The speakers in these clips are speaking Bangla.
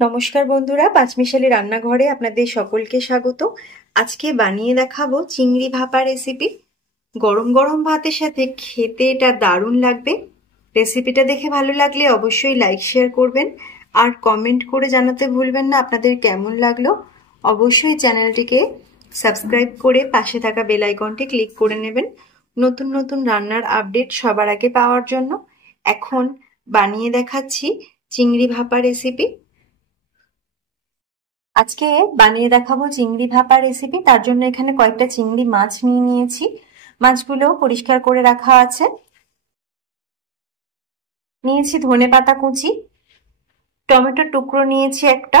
নমস্কার বন্ধুরা, পাঁচমিশালি রান্নাঘরে আপনাদের সকলকে স্বাগত। আজকে বানিয়ে দেখাবো চিংড়ি ভাপা রেসিপি। গরম গরম ভাতের সাথে খেতে এটা দারুণ লাগবে। রেসিপিটা দেখে ভালো লাগলে অবশ্যই লাইক শেয়ার করবেন আর কমেন্ট করে জানাতে ভুলবেন না আপনাদের কেমন লাগলো। অবশ্যই চ্যানেলটিকে সাবস্ক্রাইব করে পাশে থাকা বেল আইকনটি ক্লিক করে নেবেন নতুন নতুন রান্নার আপডেট সবার আগে পাওয়ার জন্য। এখন বানিয়ে দেখাচ্ছি চিংড়ি ভাপা রেসিপি। আজকে বানিয়ে দেখাবো চিংড়ি ভাপা রেসিপি। তার জন্য এখানে কয়েকটা চিংড়ি মাছ নিয়ে নিয়েছি। মাছগুলো পরিষ্কার করে রাখা আছে। নিয়েছি ধনেপাতা কুচি, টমেটোর টুকরো নিয়েছি একটা,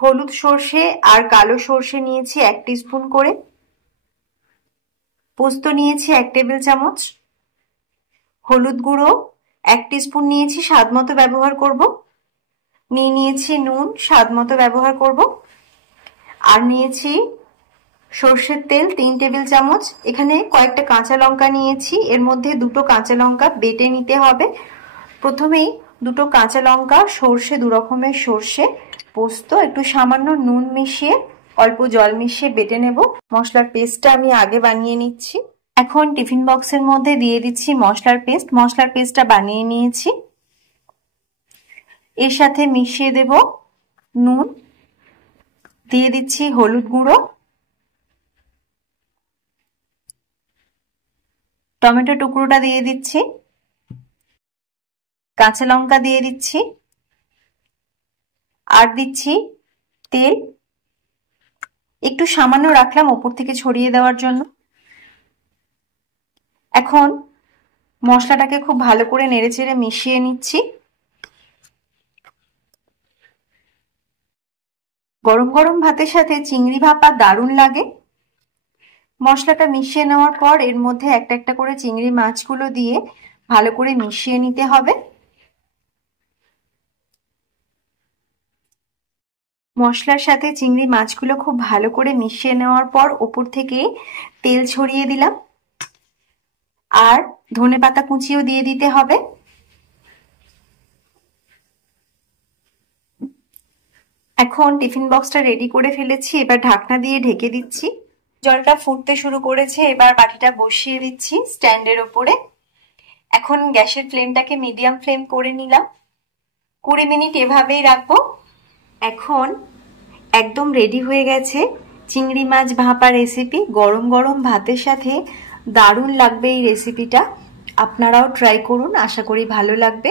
হলুদ সর্ষে আর কালো সর্ষে নিয়েছি 1 টিস্পুন করে, পোস্ত নিয়েছি 1 টেবিল চামচ, হলুদ গুঁড়ো 1 টিস্পুন নিয়েছি, স্বাদ মতো ব্যবহার করব। নিয়েছি নুন, স্বাদ মতো ব্যবহার করব। আর নিয়েছি সর্ষের তেল 3 টেবিল চামচ। এখানে কয়েকটা কাঁচা লঙ্কা নিয়েছি, এর মধ্যে 2টো কাঁচা লঙ্কা বেটে নিতে হবে। প্রথমেই 2টো কাঁচা লঙ্কা, সর্ষে 2 রকমের সর্ষে, পোস্ত, একটু সামান্য নুন মিশিয়ে অল্প জল মিশিয়ে বেটে নেব। মশলার পেস্টটা আমি আগে বানিয়ে নিচ্ছি। এখন টিফিন বক্সের মধ্যে দিয়ে দিচ্ছি মশলার পেস্ট। মশলার পেস্টটা বানিয়ে নিয়েছি। এর সাথে মিশিয়ে দেব নুন, দিয়ে দিচ্ছি হলুদ গুঁড়ো, টমেটো টুকরোটা দিয়ে দিচ্ছি, কাঁচা লঙ্কা দিয়ে দিচ্ছি, আর দিচ্ছি তেল। একটু সামান্য রাখলাম ওপর থেকে ছড়িয়ে দেওয়ার জন্য। এখন মশলাটাকে খুব ভালো করে নেড়েচেড়ে মিশিয়ে নিচ্ছি। গরম গরম ভাতের সাথে চিংড়ি ভাপা দারুণ লাগে। মশলাটা মিশিয়ে নেওয়ার পর এর মধ্যে একটা একটা করে চিংড়ি মাছগুলো দিয়ে ভালো করে মিশিয়ে নিতে হবে। মশলার সাথে চিংড়ি মাছগুলো খুব ভালো করে মিশিয়ে নেওয়ার পর ওপর থেকে তেল ছড়িয়ে দিলাম, আর ধনেপাতা কুচিও দিয়ে দিতে হবে। এখন টিফিন বক্সটা রেডি করে ফেলেছি, এবার ঢাকনা দিয়ে ঢেকে দিচ্ছি। জলটা ফুটতে শুরু করেছে, এবার বাটিটা বসিয়ে দিচ্ছি স্ট্যান্ডের ওপরে। এখন গ্যাসের ফ্লেমটাকে মিডিয়াম ফ্লেম করে নিলাম। 20 মিনিট এভাবেই রাখবো। এখন একদম রেডি হয়ে গেছে চিংড়ি মাছ ভাপা রেসিপি। গরম গরম ভাতের সাথে দারুণ লাগবে এই রেসিপিটা। আপনারাও ট্রাই করুন, আশা করি ভালো লাগবে।